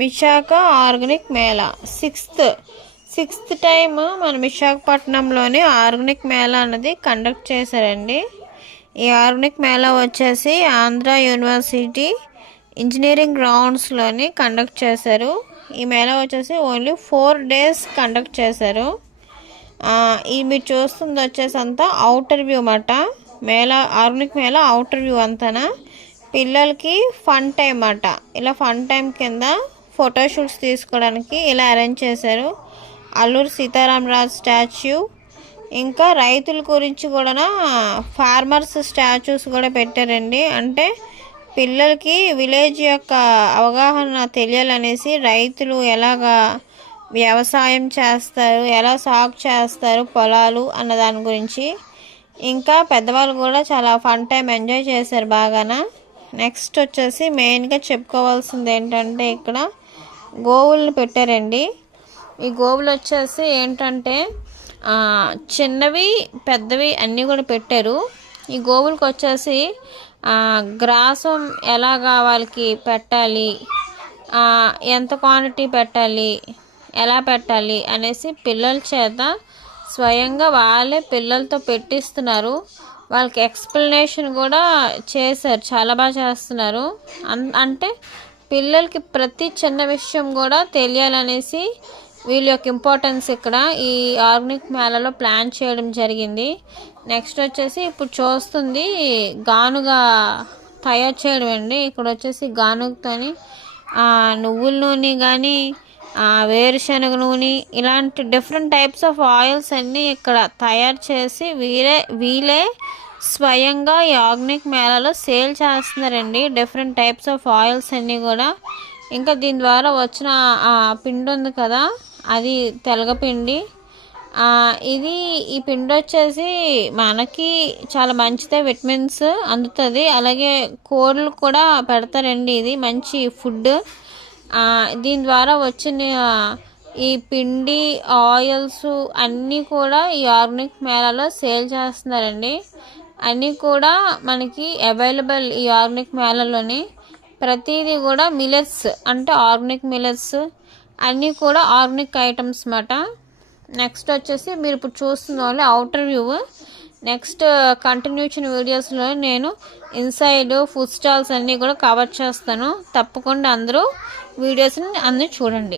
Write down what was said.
Visakha organic Mela sixth time మన విశాఖపట్నంలోని organic Mela అన్నది కండక్ట్ చేశారండి. ఈ ఆర్గానిక్ మేళా వచ్చేసి ఆంధ్ర యూనివర్సిటీ ఇంజనీరింగ్ గ్రౌండ్స్లోని కండక్ట్ చేశారు. ఈ మేళా వచ్చేసి ఓన్లీ 4 days కండక్ట్ చేశారు. ఈ మీరు చూస్తుంది వచ్చేసి అంతా అవుటర్ వ్యూ అన్నమాట. ఆర్గానిక్ మేళా అవుటర్ వ్యూ అంతానా పిల్లలకి ఫన్ టైం అన్నమాట. ఇలా ఫన్ టైం కింద ఫోటోషూట్స్ తీసుకోవడానికి ఇలా అరేంజ్ చేశారు. అల్లూరి సీతారామరాజు స్టాచ్యూ, ఇంకా రైతుల గురించి కూడా ఫార్మర్స్ స్టాచ్యూస్ కూడా పెట్టారండి. అంటే పిల్లలకి విలేజ్ యొక్క అవగాహన తెలియాలనేసి రైతులు ఎలాగా వ్యవసాయం చేస్తారు, ఎలా సాగు చేస్తారు పొలాలు అన్న దాని గురించి. ఇంకా పెద్దవాళ్ళు కూడా చాలా ఫన్ టైం ఎంజాయ్ చేశారు బాగానా. నెక్స్ట్ వచ్చేసి మెయిన్గా చెప్పుకోవాల్సింది ఏంటంటే ఇక్కడ గోవులను పెట్టారండి. ఈ గోవులు వచ్చేసి ఏంటంటే చిన్నవి పెద్దవి అన్నీ కూడా పెట్టారు. ఈ గోవులకు వచ్చేసి గ్రాసం ఎలాగా వాళ్ళకి పెట్టాలి, ఎంత క్వాంటిటీ పెట్టాలి, ఎలా పెట్టాలి అనేసి పిల్లల చేత స్వయంగా వాళ్ళే పిల్లలతో పెట్టిస్తున్నారు. వాళ్ళకి ఎక్స్ప్లెనేషన్ కూడా చేశారు, చాలా బాగా చేస్తున్నారు. అంటే పిల్లలకి ప్రతి చిన్న విషయం కూడా తెలియాలనేసి వీళ్ళ యొక్క ఇంపార్టెన్స్ ఇక్కడ ఈ ఆర్గానిక్ మేళాలో ప్లాన్ చేయడం జరిగింది. నెక్స్ట్ వచ్చేసి ఇప్పుడు చూస్తుంది గానుగా తయారు చేయడం అండి. ఇక్కడ వచ్చేసి గానుగతోని నువ్వుల నూనె కానీ వేరుశనగ నూనె ఇలాంటి డిఫరెంట్ టైప్స్ ఆఫ్ ఆయిల్స్ అన్నీ ఇక్కడ తయారు చేసి వీళ్ళే స్వయంగా ఈ ఆర్గానిక్ మేళాలో సేల్ చేస్తున్నారండి. డిఫరెంట్ టైప్స్ ఆఫ్ ఆయిల్స్ అన్నీ కూడా. ఇంకా దీని ద్వారా వచ్చిన పిండి ఉంది కదా, అది తెలగపిండి. ఈ పిండి వచ్చేసి మనకి చాలా మంచిదే, విటమిన్స్ అందుతుంది. అలాగే కోళ్ళు కూడా పెడతారండి. ఇది మంచి ఫుడ్. దీని ద్వారా వచ్చిన ఈ పిండి ఆయిల్స్ అన్నీ కూడా ఈ ఆర్గానిక్ మేళాలో సేల్ చేస్తున్నారండి. అన్నీ కూడా మనకి అవైలబుల్ ఈ ఆర్గానిక్ మేళాలోని. ప్రతిదీ కూడా మిల్లెట్స్, అంటే ఆర్గానిక్ మిల్లెట్స్ అన్నీ కూడా ఆర్గానిక్ ఐటమ్స్ అన్నమాట. నెక్స్ట్ వచ్చేసి మీరు ఇప్పుడు చూస్తున్న వాళ్ళు అవుటర్ వ్యూ. నెక్స్ట్ కంటిన్యూషన్ వీడియోస్లో నేను ఇన్సైడ్ ఫుడ్ స్టాల్స్ అన్నీ కూడా కవర్ చేస్తాను. తప్పకుండా అందరూ వీడియోస్ని అన్నీ చూడండి.